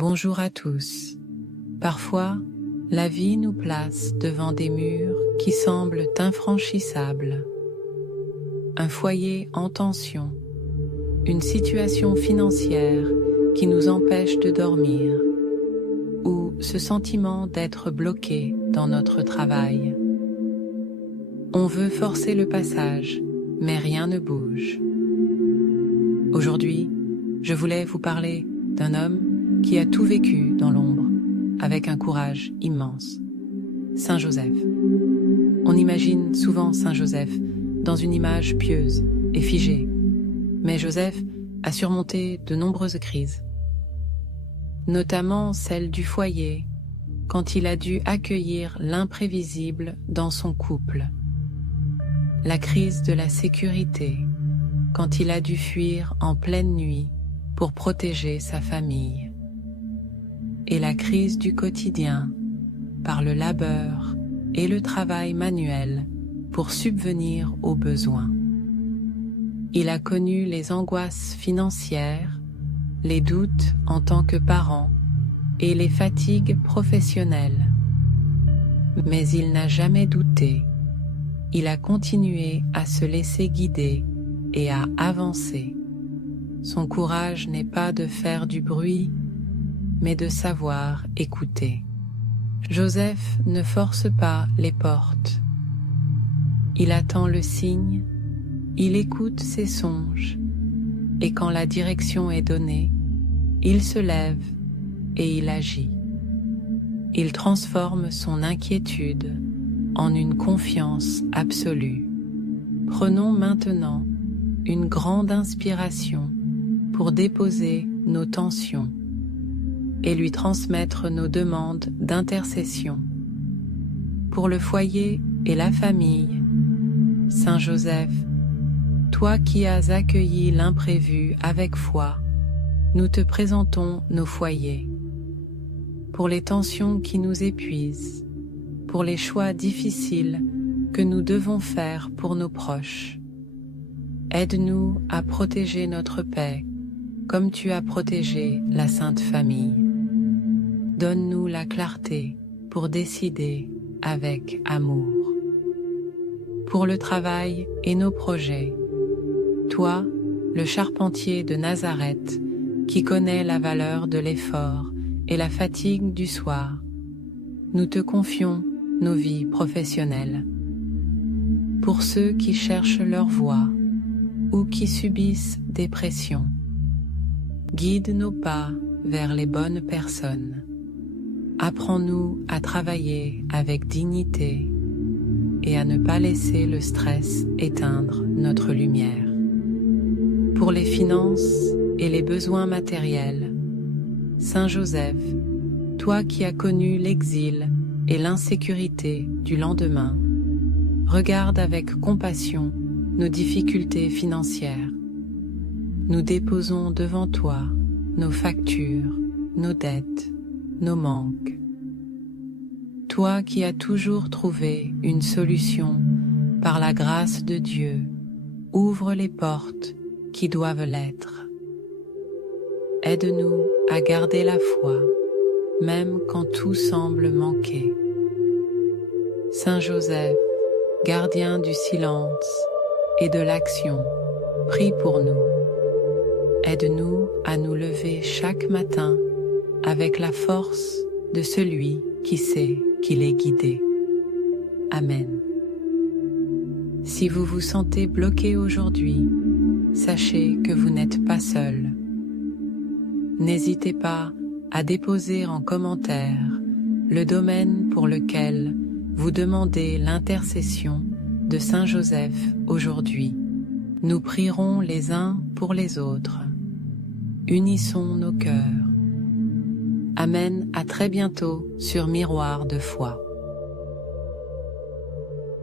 Bonjour à tous. Parfois, la vie nous place devant des murs qui semblent infranchissables. Un foyer en tension, une situation financière qui nous empêche de dormir, ou ce sentiment d'être bloqué dans notre travail. On veut forcer le passage, mais rien ne bouge. Aujourd'hui, je voulais vous parler d'un homme qui a tout vécu dans l'ombre, avec un courage immense. Saint Joseph. On imagine souvent Saint Joseph dans une image pieuse et figée, mais Joseph a surmonté de nombreuses crises, notamment celle du foyer, quand il a dû accueillir l'imprévisible dans son couple, la crise de la sécurité, quand il a dû fuir en pleine nuit pour protéger sa famille, et la crise du quotidien par le labeur et le travail manuel pour subvenir aux besoins. Il a connu les angoisses financières, les doutes en tant que parent et les fatigues professionnelles. Mais il n'a jamais douté. Il a continué à se laisser guider et à avancer. Son courage n'est pas de faire du bruit, mais de savoir écouter. Joseph ne force pas les portes. Il attend le signe, il écoute ses songes, et quand la direction est donnée, il se lève et il agit. Il transforme son inquiétude en une confiance absolue. Prenons maintenant une grande inspiration pour déposer nos tensions et lui transmettre nos demandes d'intercession. Pour le foyer et la famille, Saint Joseph, toi qui as accueilli l'imprévu avec foi, nous te présentons nos foyers. Pour les tensions qui nous épuisent, pour les choix difficiles que nous devons faire pour nos proches, aide-nous à protéger notre paix comme tu as protégé la Sainte Famille. Donne-nous la clarté pour décider avec amour. Pour le travail et nos projets, toi, le charpentier de Nazareth, qui connais la valeur de l'effort et la fatigue du soir, nous te confions nos vies professionnelles. Pour ceux qui cherchent leur voie ou qui subissent des pressions, guide nos pas vers les bonnes personnes. Apprends-nous à travailler avec dignité et à ne pas laisser le stress éteindre notre lumière. Pour les finances et les besoins matériels, Saint Joseph, toi qui as connu l'exil et l'insécurité du lendemain, regarde avec compassion nos difficultés financières. Nous déposons devant toi nos factures, nos dettes, nos manques. Toi qui as toujours trouvé une solution par la grâce de Dieu, ouvre les portes qui doivent l'être. Aide-nous à garder la foi, même quand tout semble manquer. Saint Joseph, gardien du silence et de l'action, prie pour nous. Aide-nous à nous lever chaque matin avec la force de celui qui sait qu'il est guidé. Amen. Si vous vous sentez bloqué aujourd'hui, sachez que vous n'êtes pas seul. N'hésitez pas à déposer en commentaire le domaine pour lequel vous demandez l'intercession de Saint Joseph aujourd'hui. Nous prierons les uns pour les autres. Unissons nos cœurs. Amen, à très bientôt sur Miroir de foi.